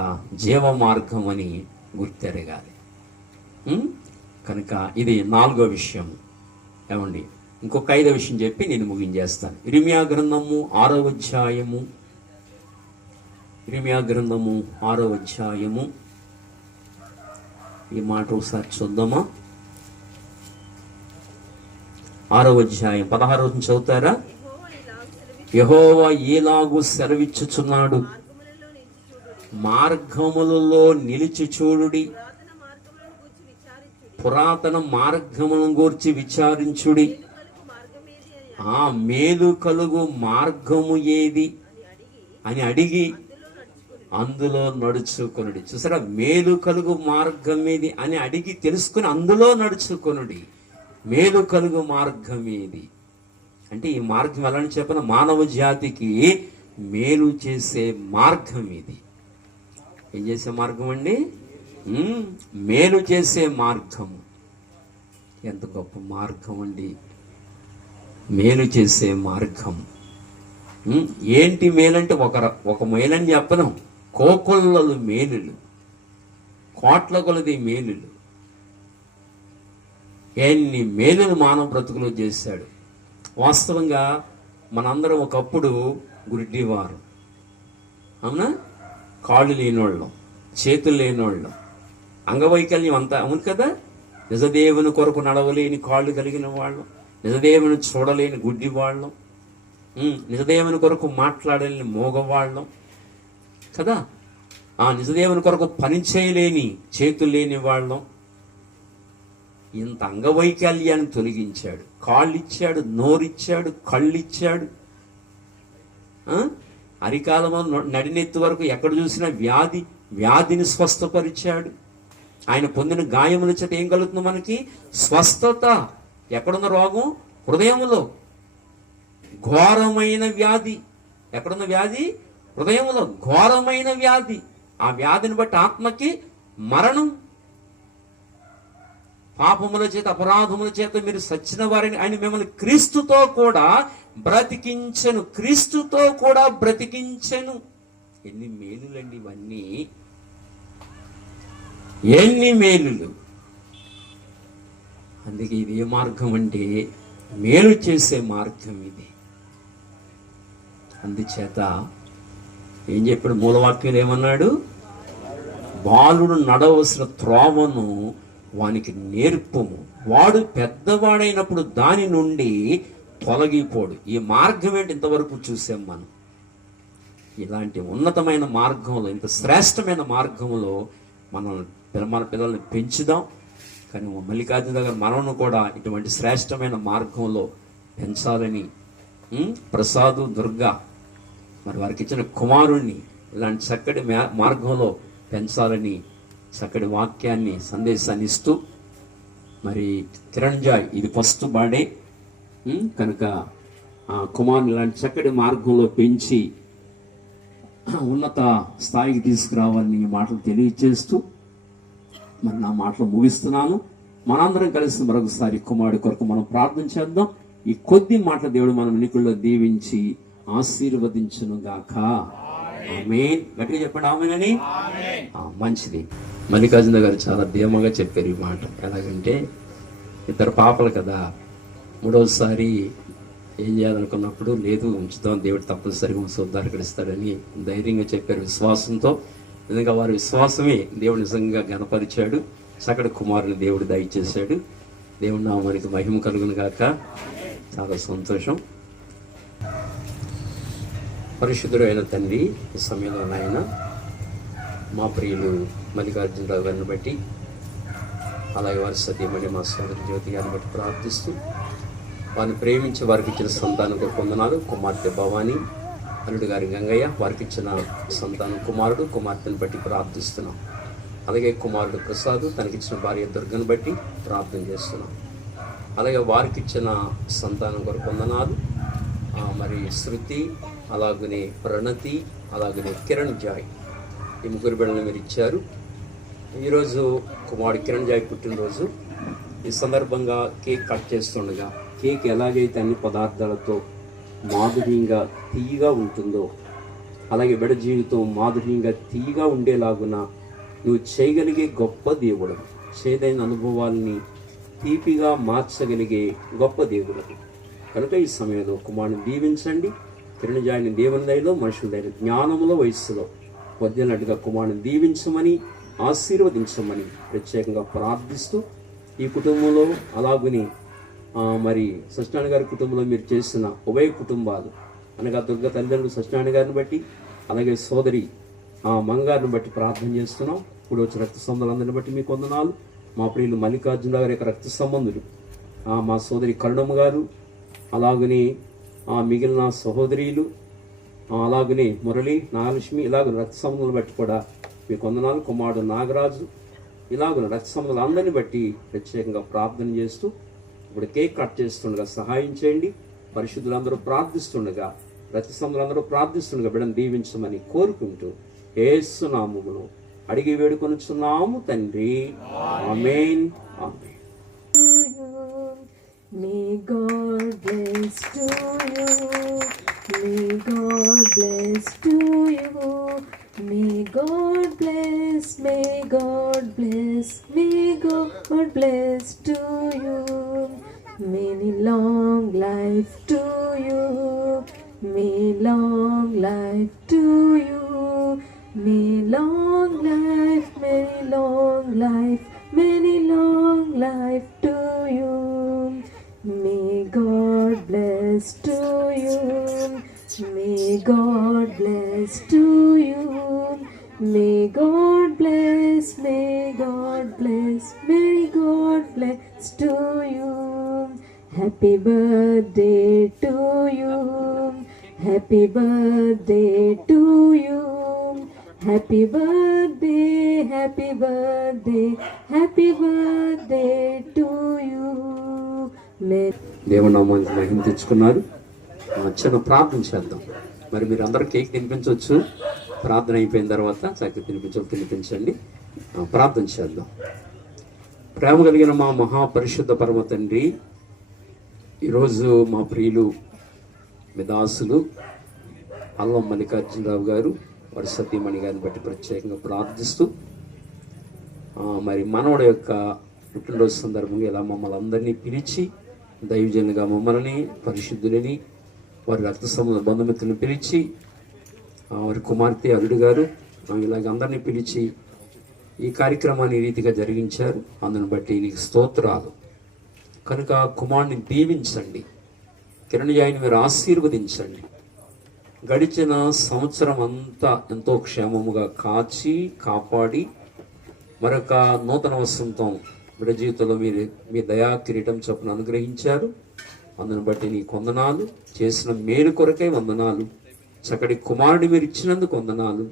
జీవ మార్గం అని గుర్తెరగాలి. కనుక ఇది 4వ విషయం. ఏమండి, ఇంకొక 5వ విషయం చెప్పి నేను ముగించేస్తాను. ఇర్మియా గ్రంథము 6వ అధ్యాయము. ఇర్మియా గ్రంథము 6వ అధ్యాయము. ఈ మాట ఒకసారి చూద్దామా? 6వ అధ్యాయం 16వ చదువుతారా? యెహోవా ఈలాగు సెలవిచ్చుచున్నాడు, మార్గములలో నిలిచి చూడుడి, పురాతన మార్గములను గూర్చి విచారించుడి, మేలు కలుగు మార్గము ఏది అని అడిగి అందులో నడుచుకొనుడి. చూసారా, మేలు కలుగు మార్గం ఏది అని అడిగి తెలుసుకుని అందులో నడుచుకొనుడి. మేలు కలుగు మార్గం ఏది అంటే ఈ మార్గం ఎలా అని చెప్పిన మానవ జాతికి మేలు చేసే మార్గం ఇది. ఏం చేసే మార్గం అండి? మేలు చేసే మార్గం. ఎంత గొప్ప మార్గం అండి, మేలు చేసే మార్గం. ఏంటి మేలంటే ఒక మేలని చెప్పను, కోకొల్లలు మేలులు, కోట్ల కొలది మేలులు. ఎన్ని మేలులు మానవ బ్రతుకులో చేశాడు. వాస్తవంగా మనందరం ఒకప్పుడు గుడ్డివారు, అవునా? కాళ్ళు లేనివాళ్ళం, చేతులు లేనివాళ్ళం, అంగవైకల్యం అంతా అవును కదా. నిజదేవుని కొరకు నడవలేని కాళ్ళు కలిగిన వాళ్ళం, నిజదేవుని చూడలేని గుడ్డి వాళ్ళం, నిజదేవుని కొరకు మాట్లాడలేని మోగవాళ్ళం కదా. నిజదేవుని కొరకు పని చేయలేని చేతులు లేని వాళ్ళం. ఇంత అంగవైకల్యాన్ని తొలగించాడు. కాళ్ళు ఇచ్చాడు, నోరిచ్చాడు, కళ్ళు ఇచ్చాడు. అరికాలము నడినెత్తి వరకు ఎక్కడ చూసినా వ్యాధిని స్వస్థపరిచాడు. ఆయన పొందిన గాయముల చేత ఏం కలుగుతుంది మనకి? స్వస్థత. ఎక్కడున్న రోగం? హృదయములో. ఘోరమైన వ్యాధి. ఎక్కడున్న వ్యాధి? హృదయములో. ఘోరమైన వ్యాధి. ఆ వ్యాధిని బట్టి ఆత్మకి మరణం. పాపముల చేత అపరాధముల చేత మీరు సచ్చిన వారిని ఆయన మిమ్మల్ని క్రీస్తుతో కూడా బ్రతికించెను. క్రీస్తుతో కూడా బ్రతికించెను. ఎన్ని మేలులండి ఇవన్నీ, ఎన్ని మేలులు. అందుకే ఇది ఏ మార్గం అంటే మేలు చేసే మార్గం ఇది. అందుచేత ఏం చెప్పాడు మూలవాక్యం? ఏమన్నాడు? బాలుడు నడవలసిన త్రోవను వానికి నేర్పము, వాడు పెద్దవాడైనప్పుడు దాని నుండి తొలగిపోడు. ఈ మార్గం ఏంటి? ఇంతవరకు చూసాం మనం. ఇలాంటి ఉన్నతమైన మార్గంలో, ఇంత శ్రేష్టమైన మార్గంలో మన పిల్లల్ని పెంచుదాం. కానీ మల్లికార్జున దగ్గర మనను కూడా ఇటువంటి శ్రేష్టమైన మార్గంలో పెంచాలని, ప్రసాదు, దుర్గా మరి వారికి ఇచ్చిన కుమారుణ్ణి ఇలాంటి చక్కటి మార్గంలో పెంచాలని చక్కటి వాక్యాన్ని, సందేశాన్ని ఇస్తూ, మరి కిరణ్ జాయ్ ఇది ఫస్ట్ బర్త్డే కనుక ఆ కుమారుని ఇలాంటి చక్కటి మార్గంలో పెంచి ఉన్నత స్థాయికి తీసుకురావాలని ఈ మాటలు తెలియజేస్తూ మరి నా మాటలు ముగిస్తున్నాను. మనందరం కలిసి మరొకసారి కుమారుడి కొరకు మనం ప్రార్థన చేద్దాం. ఈ కొద్ది మాటల దేవుడు మనం ఎన్నికల్లో దీవించి ఆశీర్వదించును గాక. ఆమేన్. గట్టిగా చెప్పండి ఆమేన్ అని. మంచిది. మల్లికార్జున గారు చాలా ధీమాగా చెప్పారు ఈ మాట. ఎలాగంటే ఇద్దరు పాపలు కదా, మూడవసారి ఏం చేయాలనుకున్నప్పుడు లేదు ఉంచుతాం, దేవుడు తప్పనిసరిగా ఉద్ధారకరిస్తాడని ధైర్యంగా చెప్పారు విశ్వాసంతో. నిజంగా వారి విశ్వాసమే దేవుడు నిజంగా గణపరిచాడు. చక్కటి కుమారుని దేవుడు దయచేశాడు. దేవుడు నామానికి మహిమ కలుగును గాక. చాలా సంతోషం. పరిశుద్ధుడు అయిన తండ్రి, ఈ సమయంలో నాయన మా ప్రియులు మల్లికార్జునరావు గారిని బట్టి, అలాగే వారి సతీమణి మా సోదరి జ్యోతి గారిని బట్టి ప్రార్థిస్తూ, వారిని ప్రేమించి వారికి ఇచ్చిన సంతానం పొందనాలు. కుమార్తె భవాని, అల్లుడు గారి గంగయ్య, వారికి ఇచ్చిన సంతానం కుమారుడు, కుమార్తెను బట్టి ప్రార్థిస్తున్నాం. అలాగే కుమారుడు ప్రసాద్, తనకిచ్చిన భార్య దుర్గను బట్టి ప్రార్థన చేస్తున్నాం. అలాగే వారికి ఇచ్చిన సంతానం కొరకు పొందనాలు. మరి శృతి, అలాగనే ప్రణతి, అలాగనే కిరణ్ జాయ్, ఈ ముగ్గురు బిడ్డలను మీరు ఇచ్చారు. ఈరోజు కుమారుడు కిరణ్ జాయ్ పుట్టినరోజు. ఈ సందర్భంగా కేక్ కట్ చేస్తుండగా, కేక్ ఎలాగైతే అన్ని పదార్థాలతో మాధుర్యంగా తీయగా ఉంటుందో, అలాగే బిడ్డ జీవితం మాధుర్యంగా తీయగా ఉండేలాగున నువ్వు చేయగలిగే గొప్ప దేవుడు, చేదైన అనుభవాల్ని తీపిగా మార్చగలిగే గొప్ప దేవుడు. కనుక ఈ సమయంలో కుమారుని దీవించండి. కిరణ్ జాయిని దేవుని దయలో, మనుషుల దయ జ్ఞానంలో, వయస్సులో వదిలినట్టుగా కుమారుని దీవించమని, ఆశీర్వదించమని ప్రత్యేకంగా ప్రార్థిస్తూ, ఈ కుటుంబంలో అలాగుని మరి సత్యనారాయణ గారి కుటుంబంలో మీరు చేసిన ఉభయ కుటుంబాలు అనగా దుర్గ తల్లిదండ్రులు సత్యనారాయణ గారిని బట్టి, అలాగే సోదరి మంగారిని బట్టి ప్రార్థన చేస్తున్నాం. ఇప్పుడు వచ్చి రక్త సంబంధాలందరిని బట్టి మీకు వందనాలు. మా ప్రియులు మల్లికార్జున గారి యొక్క రక్త సంబంధులు, మా సోదరి కరుణమ్మ గారు, అలాగని మిగిలిన సహోదరీలు, అలాగనే మురళి, నాగలక్ష్మి ఇలాగ రక్త సంబంధాలు బట్టి కూడా మీకు వందనాలు. కుమారుడు నాగరాజు ఇలాగ రక్త సంబంధాలు అందరిని బట్టి ప్రత్యేకంగా ప్రార్థన చేస్తూ ఇప్పుడు కేక్ కట్ చేస్తుండగా సహాయం చేయండి. పరిశుద్ధులందరూ ప్రార్థిస్తుండగా, రక్త సంబంధాలందరూ ప్రార్థిస్తుండగా బిడ్డను దీవించమని కోరుకుంటూ యేసు నామములో అడిగి వేడుకొనుచున్నాము తండ్రి. ఆమేన్. ఆమేన్. May God bless to you. May God bless to you. May God bless. May God bless. May God bless to you. Many long life to you. May long life to you. May long life. Many long life. Many long life to you. May God bless to you. May God bless to you. May God bless. May God bless. May God bless to you. Happy birthday to you. Happy birthday to you. Happy birthday, happy birthday, happy birthday to you. దేవుని నామానికి మహిమ తెచ్చుకున్నారు. చిన్న ప్రార్థన చేద్దాం. మరి మీరు అందరూ కేక్ తినిపించవచ్చు. ప్రార్థన అయిపోయిన తర్వాత చక్కగా తినిపించండి. ప్రార్థన చేద్దాం. ప్రేమ కలిగిన మా మహాపరిశుద్ధ పరమ తండ్రి, ఈరోజు మా ప్రియులు మిదాసులు అల్లం మల్లికార్జునరావు గారు వారి సతీమణి గారిని బట్టి ప్రత్యేకంగా ప్రార్థిస్తూ మరి మనవడి యొక్క పుట్టినరోజు సందర్భంగా ఇలా మమ్మల్ని అందరినీ పిలిచి దైవజనులుగా మమ్మల్ని పరిశుద్ధులని వారి రక్త సంబంధ బంధుమిత్రులను పిలిచి వారి కుమార్తె అల్లుడు గారు ఇలాగ అందరినీ పిలిచి ఈ కార్యక్రమాన్ని ఈ రీతిగా జరిగించారు. అందుని బట్టి నీకు స్తోత్రాలు. కనుక కుమారుని దీవించండి, కిరణ్యాయిని మీరు ఆశీర్వదించండి. గడిచిన సంవత్సరం అంతా ఎంతో క్షేమముగా కాపాడి మరొక నూతన వసంతం బిడ్డ జీవితంలో మీరు మీ దయా కిరీటం చొప్పున అనుగ్రహించారు. అందుని బట్టి నీకు వందనాలు. చేసిన మేలు కొరకై వందనాలు. చక్కటి కుమారుడి మీరు ఇచ్చినందుకు వందనాలు.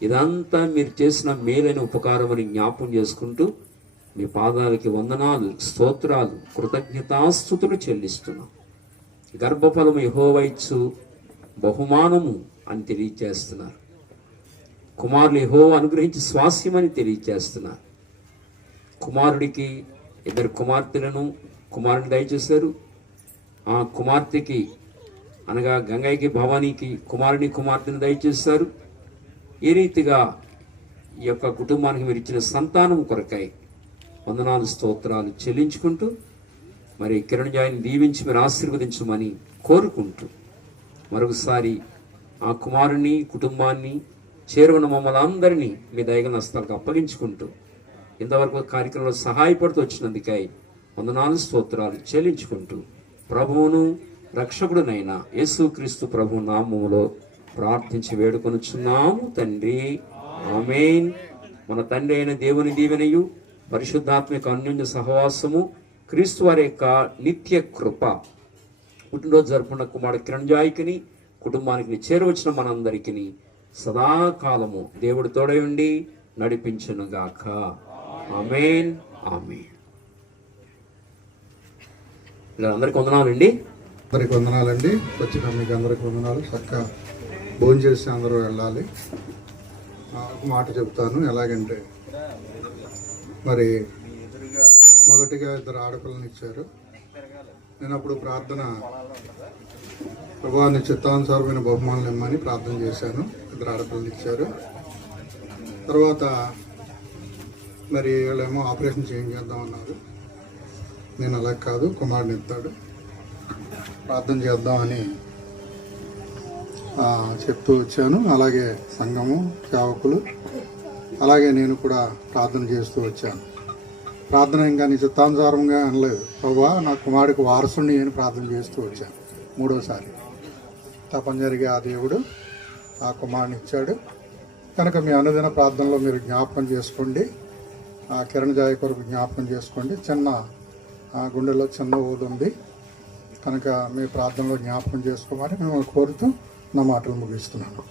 ఇదంతా మీరు చేసిన మేలైన ఉపకారం అని జ్ఞాపం చేసుకుంటూ మీ పాదాలకి వందనాలు, స్తోత్రాలు, కృతజ్ఞతాస్తుతులు చెల్లిస్తున్నాం. గర్భఫలము యెహోవా ఇచ్చు బహుమానము అని తెలియజేస్తున్నారు. కుమారులు యెహోవా అనుగ్రహించి స్వాస్యమని తెలియజేస్తున్నారు. కుమారుడికి 2 కుమార్తెలను కుమారుని దయచేశారు. ఆ కుమార్తెకి అనగా గంగయ్యకి భవానీకి కుమార్తెను దయచేశారు. ఈ రీతిగా ఈ యొక్క కుటుంబానికి మీరు ఇచ్చిన సంతానం కొరకై వందనాలు, స్తోత్రాలు చెల్లించుకుంటూ మరి కిరణ్ జాయిని దీవించి మీరు ఆశీర్వదించమని కోరుకుంటూ మరొకసారి ఆ కుమారుని కుటుంబాన్ని చేరువన్న మమ్మల్ని అందరినీ మీ దయగల హస్తాలకు అప్పగించుకుంటూ ఇంతవరకు కార్యక్రమంలో సహాయపడుతూ వచ్చినందుకై వందనాలు, స్తోత్రాలు చెల్లించుకుంటూ ప్రభువును రక్షకుడునైన యేసుక్రీస్తు ప్రభు నామములో ప్రార్థించి వేడుకొనుచున్నాము తండ్రి. ఆమేన్. మన తండ్రి అయిన దేవుని దీవెనయు పరిశుద్ధాత్మిక అన్యోన్య సహవాసము క్రీస్తు వారి యొక్క నిత్య కృప పుట్టినరోజు జరుపుకున్న కుమారుడు కిరణ్ జాయ్కిని కుటుంబానికి చేరవచ్చిన మనందరికీ సదాకాలము దేవుడు తోడై ఉండి నడిపించునుగాక. ఆమేన్. ఆమేన్. అందరికి వందనాలండి. అందరికి వందనాలండి. వచ్చిన మీకు అందరికి వందనాలు. చక్కగా భోజనం చేసి అందరూ వెళ్ళాలి. ఒక మాట చెప్తాను. ఎలాగంటే మరి మొదటిగా 2 ఆడపిల్లని ఇచ్చారు. నేను అప్పుడు ప్రార్థన ప్రభావాన్ని చిత్తానుసారమైన బహుమానులు ఇమ్మని ప్రార్థన చేశాను. 2 ఆడపిల్లని ఇచ్చారు. తర్వాత మరి వీళ్ళేమో ఆపరేషన్ చేయించేద్దామన్నారు. నేను అలా కాదు, కుమారుని ఇస్తాడు, ప్రార్థన చేద్దామని చెప్తూ వచ్చాను. అలాగే సంఘము సేవకులు అలాగే నేను కూడా ప్రార్థన చేస్తూ వచ్చాను. ప్రార్థన ఇంకా నీ చిత్తానుసారంగా అనలేదు. ప్రభా నా కుమారుడికి వారసుని అని ప్రార్థన చేస్తూ వచ్చాను. 3వసారి తప్పనిసరిగా ఆ దేవుడు ఆ కుమారుని ఇచ్చాడు. కనుక మీ అనుదిన ప్రార్థనలో మీరు జ్ఞాపకం చేసుకోండి. ఆ కిరణ్ జాయ్ కొరకు జ్ఞాపకం చేసుకోండి. చిన్న గుండెలో చిన్న ఊదు ఉంది కనుక మీ ప్రార్థనలో జ్ఞాపకం చేసుకోమని మిమ్మల్ని కోరుతూ నా మాటలు ముగిస్తున్నాను.